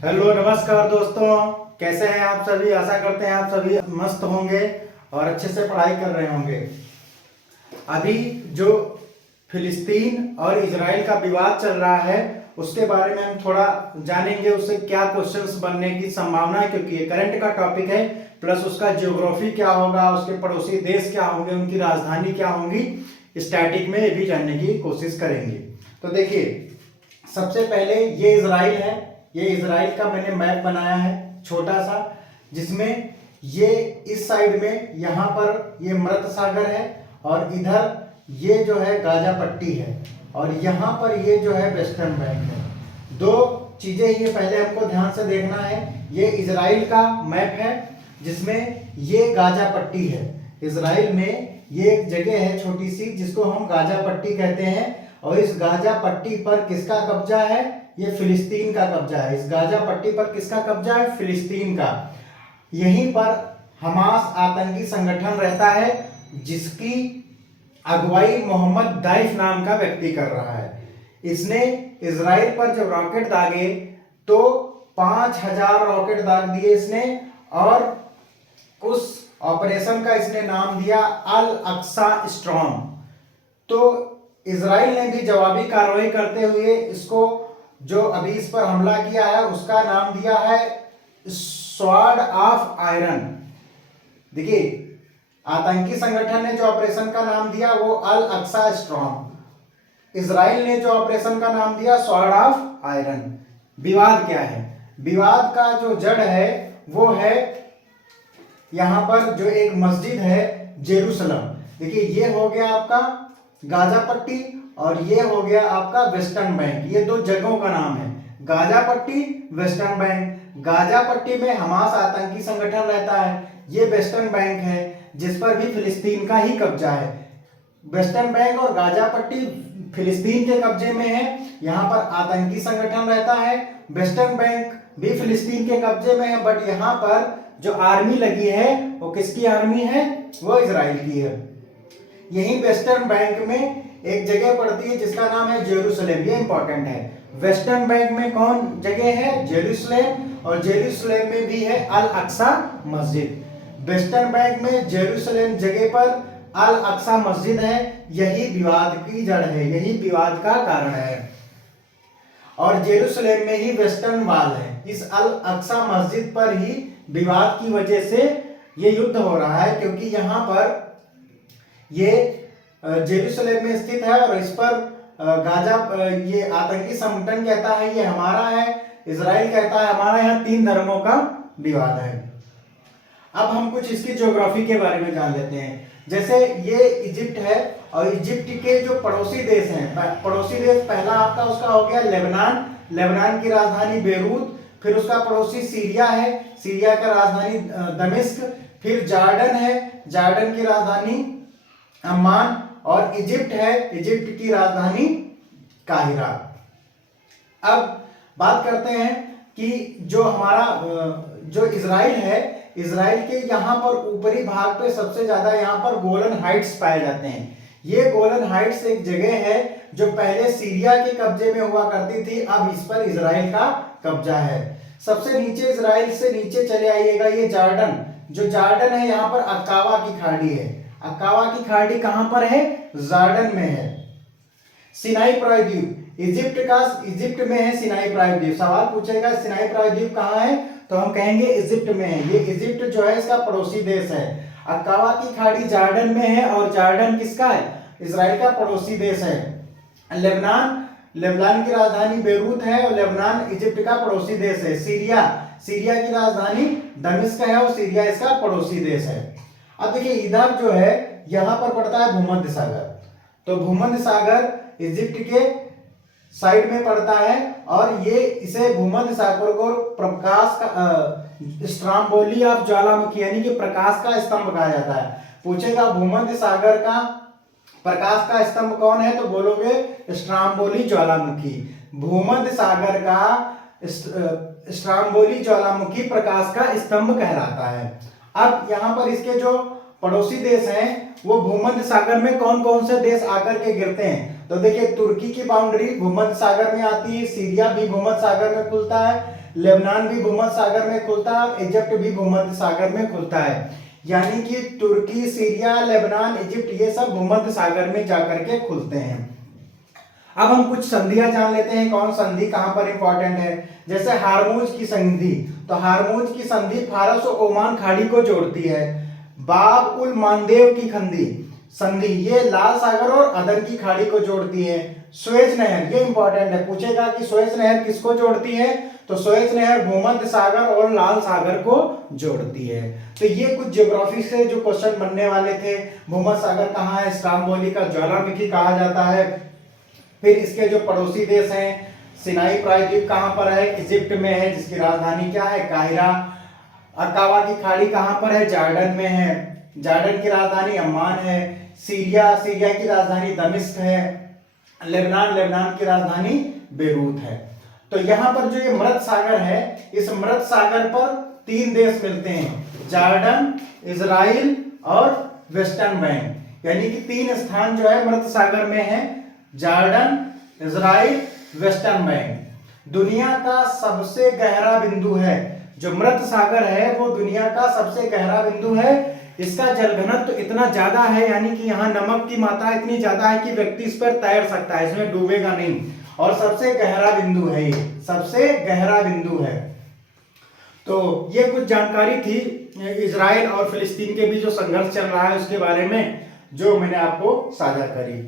Hello नमस्कार दोस्तों, कैसे हैं आप सभी। आशा करते हैं आप सभी मस्त होंगे और अच्छे से पढ़ाई कर रहे होंगे। अभी जो फिलिस्तीन और इजराइल का विवाद चल रहा है उसके बारे में हम थोड़ा जानेंगे, उससे क्या क्वेश्चंस बनने की संभावना है, क्योंकि ये करंट का टॉपिक है। प्लस उसका ज्योग्राफी क्या होगा, उसके पड़ोसी देश क्या होंगे, उनकी राजधानी क्या होंगी, स्टैटिक में ये भी जानने की कोशिश करेंगे। तो देखिए, सबसे पहले ये इजराइल है। ये इजराइल का मैंने मैप बनाया है छोटा सा, जिसमें ये इस साइड में यहाँ पर ये मृत सागर है और इधर ये जो है गाजा पट्टी है और यहाँ पर ये जो है वेस्टर्न बैंक है। दो चीजें ये पहले हमको ध्यान से देखना है। ये इजराइल का मैप है जिसमें ये गाजा पट्टी है। इजराइल में ये एक जगह है छोटी सी जिसको हम गाजा पट्टी कहते हैं और इस गाजा पट्टी पर किसका कब्जा है? ये फिलिस्तीन का कब्जा है। इस गाजा पट्टी पर किसका कब्जा है? फिलिस्तीन का। यहीं पर हमास आतंकी संगठन रहता है जिसकी अगुवाई मोहम्मद दाइफ नाम का व्यक्ति कर रहा है। इसने इजराइल पर जब रॉकेट दागे तो 5000 रॉकेट दाग दिए इसने और उस ऑपरेशन का इसने नाम दिया अल अक्सा स्टॉर्म। तो इजराइल ने भी जवाबी कार्रवाई करते हुए इसको जो अभी इस पर हमला किया है उसका नाम दिया है स्वॉर्ड ऑफ आयरन। देखिए, आतंकी संगठन ने जो ऑपरेशन का नाम दिया वो अल अक्सा स्टॉर्म, इजराइल ने जो ऑपरेशन का नाम दिया स्वॉर्ड ऑफ आयरन। विवाद क्या है? विवाद का जो जड़ है वो है यहां पर जो एक मस्जिद है जेरूसलम। देखिए, ये हो गया आपका गाजा पट्टी और ये हो गया आपका वेस्टर्न बैंक। ये दो जगहों का नाम है, गाजा पट्टी, वेस्टर्न बैंक। गाजा पट्टी में हमास आतंकी संगठन रहता है। ये वेस्टर्न बैंक है जिस पर भी फिलिस्तीन का ही कब्जा है। वेस्टर्न बैंक और गाजा पट्टी फिलिस्तीन के कब्जे में है, यहाँ पर आतंकी संगठन रहता है। वेस्टर्न बैंक भी फिलिस्तीन के कब्जे में है, बट यहाँ पर जो आर्मी लगी है वो किसकी आर्मी है? वो इजराइल की है। यही वेस्टर्न बैंक में एक जगह पड़ती है जिसका नाम है जेरूसलेम। ये इंपॉर्टेंट है। वेस्टर्न बैंक में कौन जगह है? जेरूसलेम। और जेरूसलेम में भी है अल अक्सा मस्जिद। वेस्टर्न बैंक में जेरूसलेम जगह पर अल अक्सा मस्जिद है। यही विवाद की जड़ है, यही विवाद का कारण है। और जेरूसलेम में ही वेस्टर्न वॉल है। इस अल अक्सा मस्जिद पर ही विवाद की वजह से ये युद्ध हो रहा है, क्योंकि यहाँ पर ये जेरूसलेम में स्थित है और इस पर गाजा ये आतंकी संगठन कहता है ये हमारा है, इजराइल कहता है हमारा। यहाँ तीन धर्मों का विवाद है। अब हम कुछ इसकी ज्योग्राफी के बारे में जान लेते हैं। जैसे ये इजिप्ट है और इजिप्ट के जो पड़ोसी देश हैं, पड़ोसी देश पहला आपका उसका हो गया लेबनान। लेबनान की राजधानी बेरूत। फिर उसका पड़ोसी सीरिया है, सीरिया का राजधानी दमिश्क। फिर जॉर्डन है, जॉर्डन की राजधानी अम्मान। और इजिप्ट है, इजिप्ट की राजधानी काहिरा। अब बात करते हैं कि जो हमारा जो इजराइल है, इजराइल के यहाँ पर ऊपरी भाग पे सबसे ज्यादा यहाँ पर गोलन हाइट्स पाए जाते हैं। ये गोलन हाइट्स एक जगह है जो पहले सीरिया के कब्जे में हुआ करती थी, अब इस पर इजराइल का कब्जा है। सबसे नीचे इजराइल से नीचे चले आइएगा, ये जॉर्डन। जो जॉर्डन है यहाँ पर अक्कावा की खाड़ी है। अक्कावा की खाड़ी कहां पर है? जॉर्डन में है। सिनाई प्रायद्वीप इजिप्ट में है। सिनाई प्रायद्वीप सवाल पूछेगा सिनाई प्रायद्वीप कहां है तो हम कहेंगे इजिप्ट में है। ये इजिप्ट जो है इसका पड़ोसी देश है। अक्कावा की खाड़ी जॉर्डन में है और जॉर्डन किसका है? इजराइल का पड़ोसी देश है। लेबनान की राजधानी बेरूत है और लेबनान इजिप्ट का पड़ोसी देश है। सीरिया की राजधानी दमिश्क है और सीरिया इसका पड़ोसी देश है। अब देखिए, इधर जो है यहां पर पड़ता है भूमध्य सागर। तो भूमध्य सागर इजिप्ट के साइड में पड़ता है और ये इसे भूमध्य सागर को प्रकाश का स्ट्राम्बोली ऑफ ज्वालामुखी यानी कि प्रकाश का स्तंभ कहा जाता है। पूछेगा भूमध्य सागर का प्रकाश का स्तंभ कौन है तो बोलोगे स्ट्राम्बोली ज्वालामुखी। भूमध्य सागर का स्ट्राम्बोली ज्वालामुखी प्रकाश का स्तंभ कहलाता है। अब यहाँ पर इसके जो पड़ोसी देश हैं वो भूमध्य सागर में कौन कौन से देश आकर के गिरते हैं तो देखिए तुर्की की बाउंड्री भूमध्य सागर में आती है, सीरिया भी भूमध्य सागर में खुलता है, लेबनान भी भूमध्य सागर में खुलता है और इजिप्ट भी भूमध्य सागर में खुलता है। यानी कि तुर्की, सीरिया, लेबनान, इजिप्ट ये सब भूमध्य सागर में जाकर के खुलते हैं। अब हम कुछ संधियां जान लेते हैं, कौन संधि कहां पर इंपॉर्टेंट है। जैसे हारमूज की संधि, तो हारमूज की संधि फारस और ओमान खाड़ी को जोड़ती है। बाब उल मानदेव की संधि ये लाल सागर और अदन की खाड़ी को जोड़ती है। सुएज नहर, ये इंपॉर्टेंट है, पूछेगा कि सुएज नहर किसको जोड़ती है, तो सुएज नहर भूमध्य सागर और लाल सागर को जोड़ती है। तो ये कुछ ज्योग्राफी से जो क्वेश्चन बनने वाले थे। भूमध्य सागर कहाँ है, स्ट्राम्बोली का ज्वालामुखी कहा जाता है। फिर इसके जो पड़ोसी देश हैं, सिनाई प्रायद्वीप कहाँ पर है, इजिप्ट में है, जिसकी राजधानी क्या है, काहिरा। अकावा की खाड़ी कहाँ पर है, जॉर्डन में है, जॉर्डन की राजधानी अम्मान है। सीरिया की राजधानी दमिश्क है। लेबनान की राजधानी बेरूत है। तो यहाँ पर जो ये मृत सागर है, इस मृत सागर पर 3 देश मिलते हैं, जॉर्डन, इजराइल और वेस्टर्न बैंक। यानी कि 3 स्थान जो है मृत सागर में है, जॉर्डन, इजराइल, वेस्टर्न बैंक। दुनिया का सबसे गहरा बिंदु है, जो मृत सागर है वो दुनिया का सबसे गहरा बिंदु है। इसका जल घनत्व तो इतना ज्यादा है, यानी कि यहाँ नमक की मात्रा इतनी ज्यादा है कि व्यक्ति इस पर तैर सकता है, इसमें डूबेगा नहीं। और सबसे गहरा बिंदु है, ये सबसे गहरा बिंदु है। तो ये कुछ जानकारी थी इजराइल और फिलिस्तीन के बीच जो संघर्ष चल रहा है उसके बारे में, जो मैंने आपको साझा करी।